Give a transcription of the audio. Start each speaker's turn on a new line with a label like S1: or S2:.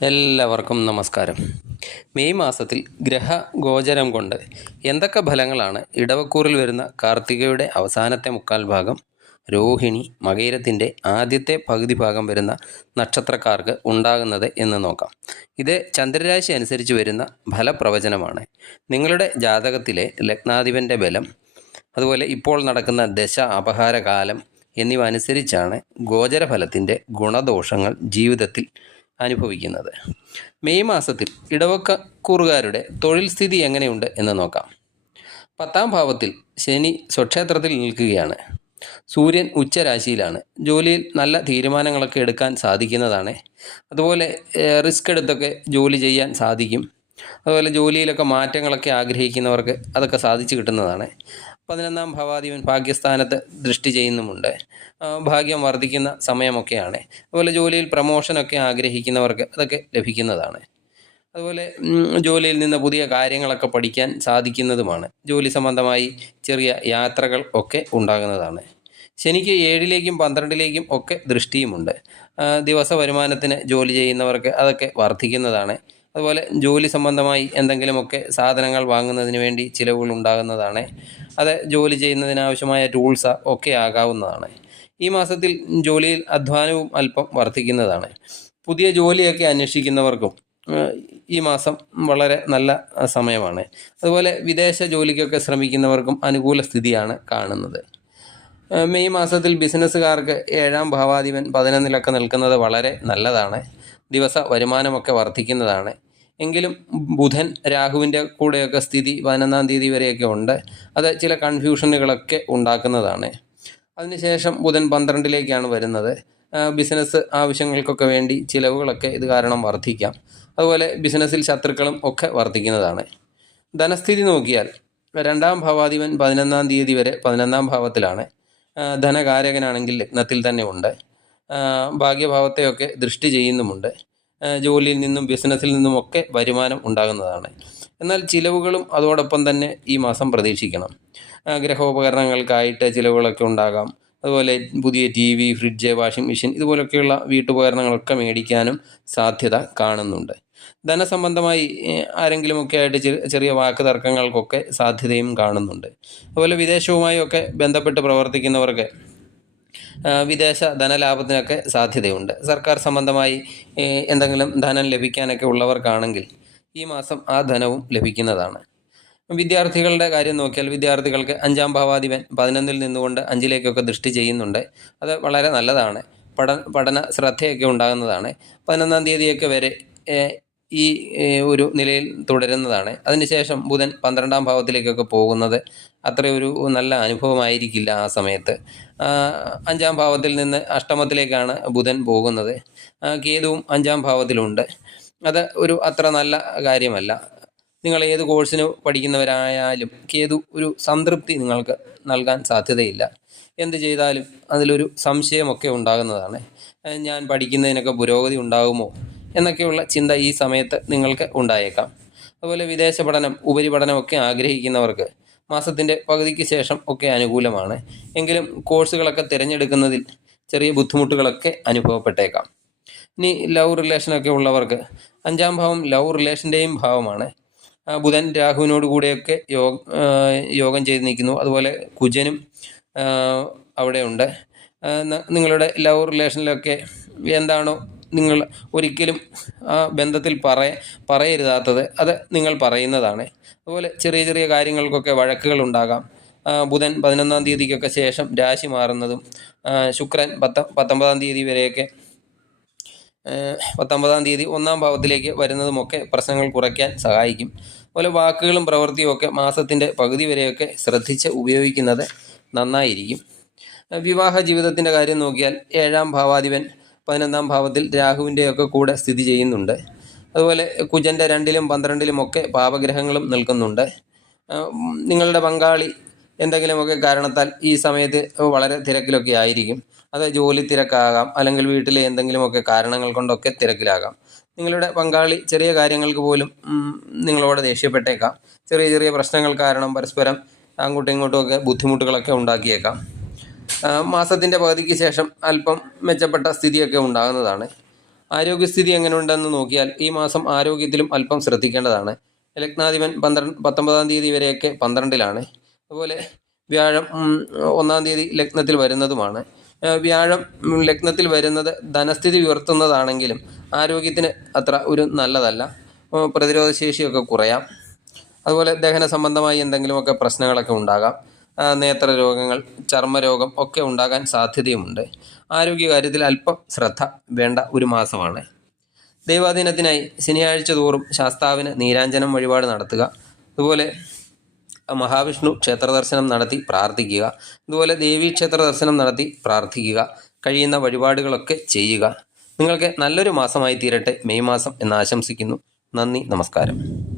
S1: എല്ലാവർക്കും നമസ്കാരം. മെയ് മാസത്തിൽ ഗ്രഹ ഗോചരം കൊണ്ട് എന്തൊക്കെ ഫലങ്ങളാണ് ഇടവക്കൂറിൽ വരുന്ന കാർത്തികയുടെ അവസാനത്തെ മുക്കാൽ ഭാഗം? രോഹിണി മകയിരത്തിന്റെ ആദ്യത്തെ പകുതി ഭാഗം വരുന്ന നക്ഷത്രക്കാർക്ക് ഉണ്ടാകുന്നത് എന്ന് നോക്കാം. ഇത് ചന്ദ്രരാശി അനുസരിച്ച് വരുന്ന ഫലപ്രവചനമാണ്. നിങ്ങളുടെ ജാതകത്തിലെ ലഗ്നാധിപന്റെ ബലം അതുപോലെ ഇപ്പോൾ നടക്കുന്ന ദശ അപഹാരകാലം എന്നിവ അനുസരിച്ചാണ് ഗോചരഫലത്തിന്റെ ഗുണദോഷങ്ങൾ ജീവിതത്തിൽ അനുഭവിക്കുന്നത്. മെയ് മാസത്തിൽ ഇടവക്കൂറുകാരുടെ തൊഴിൽ സ്ഥിതി എങ്ങനെയുണ്ട് എന്ന് നോക്കാം. പത്താം ഭാവത്തിൽ ശനി സ്വക്ഷേത്രത്തിൽ നിൽക്കുകയാണ്. സൂര്യൻ ഉച്ചരാശിയിലാണ്. ജോലിയിൽ നല്ല തീരുമാനങ്ങളൊക്കെ എടുക്കാൻ സാധിക്കുന്നതാണ്. അതുപോലെ റിസ്ക് എടുത്തൊക്കെ ജോലി ചെയ്യാൻ സാധിക്കും. അതുപോലെ ജോലിയിലൊക്കെ മാറ്റങ്ങളൊക്കെ ആഗ്രഹിക്കുന്നവർക്ക് അതൊക്കെ സാധിച്ചു കിട്ടുന്നതാണ്. പതിനൊന്നാം ഭാവാധിപൻ ഭാഗ്യസ്ഥാനത്ത് ദൃഷ്ടി ചെയ്യുന്നുമുണ്ട്. ഭാഗ്യം വർദ്ധിക്കുന്ന സമയമൊക്കെയാണ്. അതുപോലെ ജോലിയിൽ പ്രമോഷനൊക്കെ ആഗ്രഹിക്കുന്നവർക്ക് അതൊക്കെ ലഭിക്കുന്നതാണ്. അതുപോലെ ജോലിയിൽ നിന്ന് പുതിയ കാര്യങ്ങളൊക്കെ പഠിക്കാൻ സാധിക്കുന്നതുമാണ്. ജോലി സംബന്ധമായി ചെറിയ യാത്രകൾ ഒക്കെ ഉണ്ടാകുന്നതാണ്. ശനിക്ക് ഏഴിലേക്കും പന്ത്രണ്ടിലേക്കും ഒക്കെ ദൃഷ്ടിയുമുണ്ട്. ദിവസ വരുമാനത്തിന് ജോലി ചെയ്യുന്നവർക്ക് അതൊക്കെ വർദ്ധിക്കുന്നതാണ്. അതുപോലെ ജോലി സംബന്ധമായി എന്തെങ്കിലുമൊക്കെ സാധനങ്ങൾ വാങ്ങുന്നതിന് വേണ്ടി ചിലവുകൾ ഉണ്ടാകുന്നതാണ്. അത് ജോലി ചെയ്യുന്നതിനാവശ്യമായ ടൂൾസ് ഒക്കെ ആകാവുന്നതാണ്. ഈ മാസത്തിൽ ജോലിയിൽ അധ്വാനവും അല്പം വർദ്ധിക്കുന്നതാണ്. പുതിയ ജോലിയൊക്കെ അന്വേഷിക്കുന്നവർക്കും ഈ മാസം വളരെ നല്ല സമയമാണ്. അതുപോലെ വിദേശ ജോലിക്കൊക്കെ ശ്രമിക്കുന്നവർക്കും അനുകൂല സ്ഥിതിയാണ് കാണുന്നത്. മെയ് മാസത്തിൽ ബിസിനസ്സുകാർക്ക് ഏഴാം ഭാവാധിപൻ പതിനൊന്നിലൊക്കെ നിൽക്കുന്നത് വളരെ നല്ലതാണ്. ദിവസ വരുമാനമൊക്കെ വർദ്ധിക്കുന്നതാണ്. എങ്കിലും ബുധൻ രാഹുവിന്റെ കൂടെയൊക്കെ സ്ഥിതി പതിനൊന്നാം തീയതി വരെയൊക്കെ ഉണ്ട്. അത് ചില കൺഫ്യൂഷനുകളൊക്കെ ഉണ്ടാക്കുന്നതാണ്. അതിനുശേഷം ബുധൻ പന്ത്രണ്ടിലേക്കാണ് വരുന്നത്. ബിസിനസ് ആവശ്യങ്ങൾക്കൊക്കെ വേണ്ടി ചിലവുകളൊക്കെ ഇത് കാരണം വർദ്ധിക്കാം. അതുപോലെ ബിസിനസ്സിൽ ശത്രുക്കളും ഒക്കെ വർദ്ധിക്കുന്നതാണ്. ധനസ്ഥിതി നോക്കിയാൽ രണ്ടാം ഭാവാധിപൻ പതിനൊന്നാം തീയതി വരെ പതിനൊന്നാം ഭാവത്തിലാണ്. ധനകാരകനാണെങ്കിൽ ലഗ്നത്തിൽ തന്നെ ഉണ്ട്. ഭാഗ്യഭാവത്തെയൊക്കെ ദൃഷ്ടി ചെയ്യുന്നുമുണ്ട്. ജോലിയിൽ നിന്നും ബിസിനസ്സിൽ നിന്നുമൊക്കെ വരുമാനം ഉണ്ടാകുന്നതാണ്. എന്നാൽ ചിലവുകളും അതോടൊപ്പം തന്നെ ഈ മാസം പ്രതീക്ഷിക്കണം. ഗ്രഹോപകരണങ്ങൾക്കായിട്ട് ചിലവുകളൊക്കെ ഉണ്ടാകാം. അതുപോലെ പുതിയ T V fridge washing machine ഇതുപോലൊക്കെയുള്ള വീട്ടുപകരണങ്ങളൊക്കെ മേടിക്കാനും സാധ്യത കാണുന്നുണ്ട്. ധനസംബന്ധമായി ആരെങ്കിലുമൊക്കെ ആയിട്ട് ചെറിയ വാക്ക് തർക്കങ്ങൾക്കൊക്കെ സാധ്യതയും കാണുന്നുണ്ട്. അതുപോലെ വിദേശവുമായി ഒക്കെ ബന്ധപ്പെട്ട് പ്രവർത്തിക്കുന്നവർക്ക് വിദേശ ധനലാഭത്തിനൊക്കെ സാധ്യതയുണ്ട്. സർക്കാർ സംബന്ധമായി എന്തെങ്കിലും ധനം ലഭിക്കാനൊക്കെ ഉള്ളവർക്കാണെങ്കിൽ ഈ മാസം ആ ധനവും ലഭിക്കുന്നതാണ്. വിദ്യാർത്ഥികളുടെ കാര്യം നോക്കിയാൽ വിദ്യാർത്ഥികൾക്ക് അഞ്ചാം ഭാവാധിപൻ പതിനൊന്നിൽ നിന്നുകൊണ്ട് അഞ്ചിലേക്കൊക്കെ ദൃഷ്ടി ചെയ്യുന്നുണ്ട്. അത് വളരെ നല്ലതാണ്. പഠന പഠന ശ്രദ്ധയൊക്കെ ഉണ്ടാകുന്നതാണ്. പതിനൊന്നാം തീയതിയൊക്കെ വരെ ഈ ഒരു നിലയിൽ തുടരുന്നതാണ്. അതിനുശേഷം ബുധൻ പന്ത്രണ്ടാം ഭാവത്തിലേക്കൊക്കെ പോകുന്നത് അത്ര ഒരു നല്ല അനുഭവമായിരിക്കില്ല ആ സമയത്ത്. അഞ്ചാം ഭാവത്തിൽ നിന്ന് അഷ്ടമത്തിലേക്കാണ് ബുധൻ പോകുന്നത്. കേതുവും അഞ്ചാം ഭാവത്തിലുണ്ട്. അത് ഒരു അത്ര നല്ല കാര്യമല്ല. നിങ്ങൾ ഏത് കോഴ്സിന് പഠിക്കുന്നവരായാലും കേതു ഒരു സംതൃപ്തി നിങ്ങൾക്ക് നൽകാൻ സാധ്യതയില്ല. എന്ത് ചെയ്താലും അതിലൊരു സംശയമൊക്കെ ഉണ്ടാകുന്നതാണ്. ഞാൻ പഠിക്കുന്നതിനൊക്കെ പുരോഗതി ഉണ്ടാകുമോ? എന്നൊക്കെയുള്ള ചിന്ത ഈ സമയത്ത് നിങ്ങൾക്ക് ഉണ്ടായേക്കാം. അതുപോലെ വിദേശ പഠനം ഉപരിപഠനമൊക്കെ ആഗ്രഹിക്കുന്നവർക്ക് മാസത്തിന്റെ പകുതിക്ക് ശേഷം ഒക്കെ അനുകൂലമാണ്. എങ്കിലും കോഴ്സുകളൊക്കെ തിരഞ്ഞെടുക്കുന്നതിൽ ചെറിയ ബുദ്ധിമുട്ടുകളൊക്കെ അനുഭവപ്പെട്ടേക്കാം. ഇനി ലവ് റിലേഷനൊക്കെ ഉള്ളവർക്ക് അഞ്ചാം ഭാവം ലവ് റിലേഷന്റെയും ഭാവമാണ്. ബുധൻ രാഹുവിനോട് കൂടെയൊക്കെ യോഗ യോഗം ചെയ്ത് നിൽക്കുന്നു. അതുപോലെ കുജനും അവിടെ അവിടെയുണ്ട് നിങ്ങളുടെ ലവ് റിലേഷനിലൊക്കെ എന്താണോ നിങ്ങൾ ഒരിക്കലും ആ ബന്ധത്തിൽ പറയ പറയരുതാത്തത് അത് നിങ്ങൾ പറയുന്നതാണ്. അതുപോലെ ചെറിയ ചെറിയ കാര്യങ്ങൾക്കൊക്കെ വഴക്കുകൾ ഉണ്ടാകാം. ബുധൻ പതിനൊന്നാം തീയതിക്കൊക്കെ ശേഷം രാശി മാറുന്നതും ശുക്രൻ പത്ത പത്തൊമ്പതാം തീയതി വരെയൊക്കെ പത്തൊമ്പതാം തീയതി ഒന്നാം ഭാവത്തിലേക്ക് വരുന്നതുമൊക്കെ പ്രശ്നങ്ങൾ കുറയ്ക്കാൻ സഹായിക്കും. അതുപോലെ വാക്കുകളും പ്രവൃത്തിയും ഒക്കെ മാസത്തിന്റെ പകുതി വരെയൊക്കെ ശ്രദ്ധിച്ച് ഉപയോഗിക്കുന്നത് നന്നായിരിക്കും. വിവാഹ ജീവിതത്തിന്റെ കാര്യം നോക്കിയാൽ ഏഴാം ഭാവാധിപൻ പതിനൊന്നാം ഭാവത്തിൽ രാഹുവിന്റെയൊക്കെ കൂടെ സ്ഥിതി ചെയ്യുന്നുണ്ട്. അതുപോലെ കുജന്റെ രണ്ടിലും പന്ത്രണ്ടിലും ഒക്കെ പാപഗ്രഹങ്ങളും നിൽക്കുന്നുണ്ട്. നിങ്ങളുടെ പങ്കാളി എന്തെങ്കിലുമൊക്കെ കാരണത്താൽ ഈ സമയത്ത് വളരെ തിരക്കിലൊക്കെ ആയിരിക്കും. അത് ജോലി തിരക്കാകാം അല്ലെങ്കിൽ വീട്ടിലെ എന്തെങ്കിലുമൊക്കെ കാരണങ്ങൾ കൊണ്ടൊക്കെ തിരക്കിലാകാം. നിങ്ങളുടെ പങ്കാളി ചെറിയ കാര്യങ്ങൾക്ക് പോലും നിങ്ങളോട് ദേഷ്യപ്പെട്ടേക്കാം. ചെറിയ ചെറിയ പ്രശ്നങ്ങൾ കാരണം പരസ്പരം അങ്ങോട്ടും ഇങ്ങോട്ടും ഒക്കെ ബുദ്ധിമുട്ടുകളൊക്കെ ഉണ്ടാക്കിയേക്കാം. മാസത്തിന്റെ പകുതിക്ക് ശേഷം അല്പം മെച്ചപ്പെട്ട സ്ഥിതിയൊക്കെ ഉണ്ടാകുന്നതാണ്. ആരോഗ്യസ്ഥിതി എങ്ങനെയുണ്ടെന്ന് നോക്കിയാൽ ഈ മാസം ആരോഗ്യത്തിലും അല്പം ശ്രദ്ധിക്കേണ്ടതാണ്. ലഗ്നാധിപൻ പന്ത്രണ്ട് പത്തൊമ്പതാം തീയതി വരെയൊക്കെ പന്ത്രണ്ടിലാണ്. അതുപോലെ വ്യാഴം ഒന്നാം തീയതി ലഗ്നത്തിൽ വരുന്നതുമാണ്. വ്യാഴം ലഗ്നത്തിൽ വരുന്നത് ധനസ്ഥിതി ഉയർത്തുന്നതാണെങ്കിലും ആരോഗ്യത്തിന് അത്ര ഒരു നല്ലതല്ല. പ്രതിരോധശേഷിയൊക്കെ കുറയാം. അതുപോലെ ദഹന സംബന്ധമായി എന്തെങ്കിലുമൊക്കെ പ്രശ്നങ്ങളൊക്കെ ഉണ്ടാകാം. നേത്രരോഗങ്ങൾ ചർമ്മരോഗം ഒക്കെ ഉണ്ടാകാൻ സാധ്യതയുമുണ്ട്. ആരോഗ്യകാര്യത്തിൽ അല്പം ശ്രദ്ധ വേണ്ട ഒരു മാസമാണ്. ദൈവാധീനത്തിനായി ശനിയാഴ്ച തോറും ശാസ്താവിന് നീരാഞ്ജനം വഴിപാട് നടത്തുക. അതുപോലെ മഹാവിഷ്ണു ക്ഷേത്ര ദർശനം നടത്തി പ്രാർത്ഥിക്കുക. അതുപോലെ ദേവീ ക്ഷേത്ര ദർശനം നടത്തി പ്രാർത്ഥിക്കുക. കഴിയുന്ന വഴിപാടുകളൊക്കെ ചെയ്യുക. നിങ്ങൾക്ക് നല്ലൊരു മാസമായി തീരട്ടെ. മെയ് മാസം എന്ന് ആശംസിക്കുന്നു. നന്ദി നമസ്കാരം.